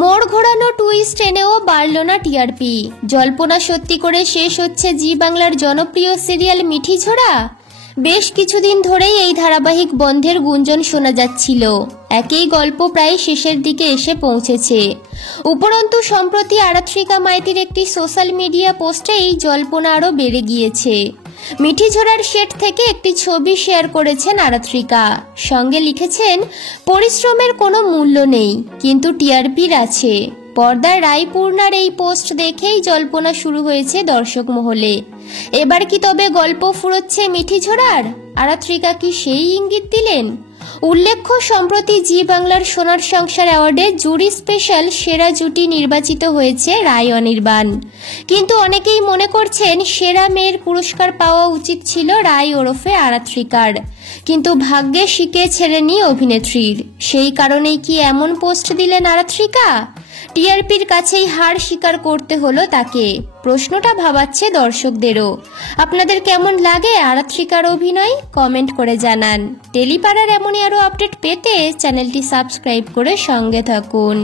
মোড় ঘোরানো টুইস্ট এনেও বাড়ল না টিআরপি। জল্পনা সত্যি করে শেষ হচ্ছে জি বাংলার জনপ্রিয় সিরিয়াল মিঠিঝোড়া। বেশ কিছুদিন ধরেই এই ধারাবাহিক বন্ধের গুঞ্জন শোনা যাচ্ছিল। একই গল্প প্রায় শেষের দিকে এসে পৌঁছেছে। উপরন্তু সম্প্রতি আরাত্রিকা মাইতির একটি সোশ্যাল মিডিয়া পোস্টে এই জল্পনা আরও বেড়ে গিয়েছে। মিঠিঝোড়ার সেট থেকে একটি ছবি শেয়ার করেছেন আরাত্রিকা, সঙ্গে লিখেছেন, পরিশ্রমের কোনো মূল্য নেই, কিন্তু টিআরপির আছে। পর্দার রায়পূর্ণার এই পোস্ট দেখেই জল্পনা শুরু হয়েছে দর্শক মহলে। এবার কি তবে গল্প ফুরোচ্ছে মিঠিঝোড়ার? আরাত্রিকা কি সেই ইঙ্গিত দিলেন? উল্লেখ্য, সম্প্রতি জি বাংলার সোনার সংসার অ্যাওয়ার্ডে জুরি স্পেশাল সেরা জুটি নির্বাচিত হয়েছে রায় অনির্বাণ। কিন্তু অনেকেই মনে করছেন সেরা মেয়ের পুরস্কার পাওয়া উচিত ছিল রায় ওরফে আরাত্রিকার। কিন্তু ভাগ্যে শিকে ছেড়েনি অভিনেত্রীর। সেই কারণেই কি এমন পোস্ট দিলেন আরাত্রিকা? টিআরপির কাছেই হার স্বীকার করতে হলো তাকে। প্রশ্নটা ভাবাচ্ছে দর্শকদেরও। আপনাদের কেমন লাগে আরাত্রিকার অভিনয়? কমেন্ট করে জানান। টেলিপাড়ার এমনই আরও আপডেট পেতে চ্যানেলটি সাবস্ক্রাইব করে সঙ্গে থাকুন।